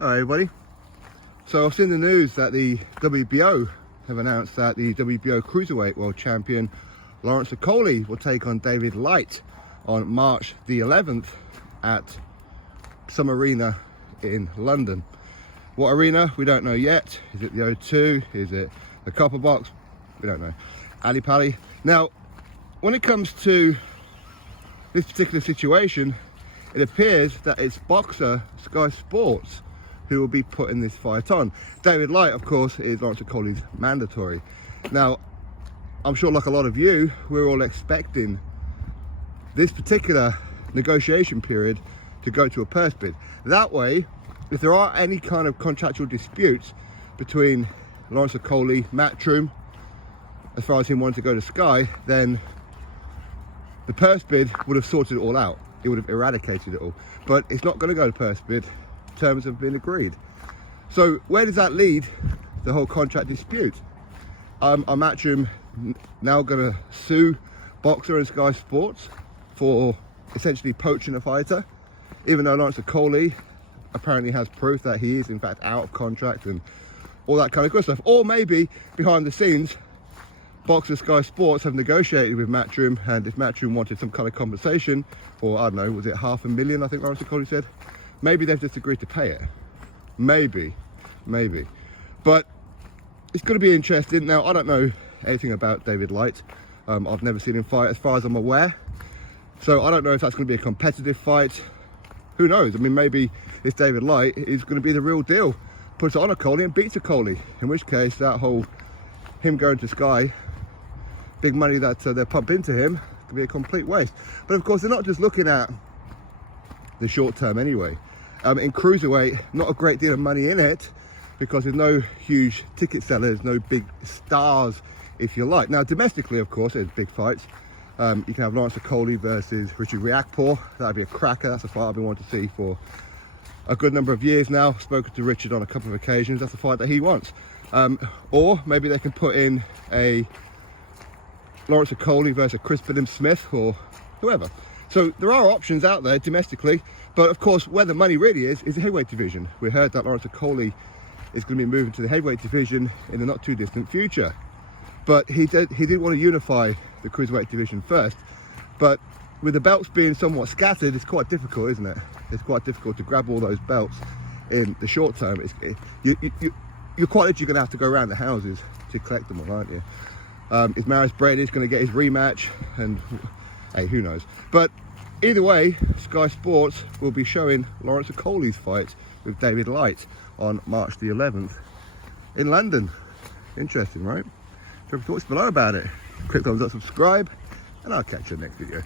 Alright everybody, so I've seen the news that the WBO have announced that the WBO Cruiserweight World Champion Lawrence Okolie will take on David Light on March the 11th at some arena in London. What arena? We don't know yet. Is it the O2? Is it the Copper Box? We don't know. Ali Pally. Now, when it comes to this particular situation, it appears that it's boxer Sky Sports who will be putting this fight on. David Light, of course, is Lawrence Okolie's mandatory. Now, I'm sure like a lot of you, we're all expecting this particular negotiation period to go to a purse bid. That way, if there are any kind of contractual disputes between Lawrence Okolie, Matchroom, as far as him wanting to go to Sky, then the purse bid would have sorted it all out. It would have eradicated it all. But it's not going to go to purse bid. Terms have been agreed. So where does that lead the whole contract dispute? Are Matchroom now going to sue Boxer and Sky Sports for essentially poaching a fighter, even though Lawrence Okolie apparently has proof that he is in fact out of contract and all that kind of good stuff? Or maybe behind the scenes, Boxer Sky Sports have negotiated with Matchroom, and if Matchroom wanted some kind of compensation, or I don't know, was it $500,000 I think Lawrence Okolie said? Maybe they've just agreed to pay it. Maybe. But it's going to be interesting. Now, I don't know anything about David Light. I've never seen him fight as far as I'm aware. So I don't know if that's going to be a competitive fight. Who knows? I mean, maybe this David Light is going to be the real deal. Puts it on Okolie and beats Okolie. In which case, that whole him going to Sky, big money that they pump into him, could be a complete waste. But of course, they're not just looking at the short term anyway. In Cruiserweight, not a great deal of money in it because there's no huge ticket sellers, no big stars, if you like. Now, domestically, of course, there's big fights. You can have Lawrence Okolie versus Richard Riakporhe. That'd be a cracker. That's a fight I've been wanting to see for a good number of years now. Spoken to Richard on a couple of occasions. That's the fight that he wants. Or maybe they can put in a Lawrence Okolie versus Crispin Smith or whoever. So there are options out there domestically, but of course where the money really is the heavyweight division. We heard that Lawrence Okolie is going to be moving to the heavyweight division in the not too distant future. But he did want to unify the cruiserweight division first. But with the belts being somewhat scattered, it's quite difficult, isn't it? It's quite difficult to grab all those belts in the short term. You're quite literally going to have to go around the houses to collect them all, aren't you? Is Maris Brady's going to get his rematch? And hey, who knows? But either way, Sky Sports will be showing Lawrence Okolie's fight with David Light on March the 11th in London. Interesting, right? Drop your thoughts below about it. Click thumbs up, subscribe, and I'll catch you in the next video.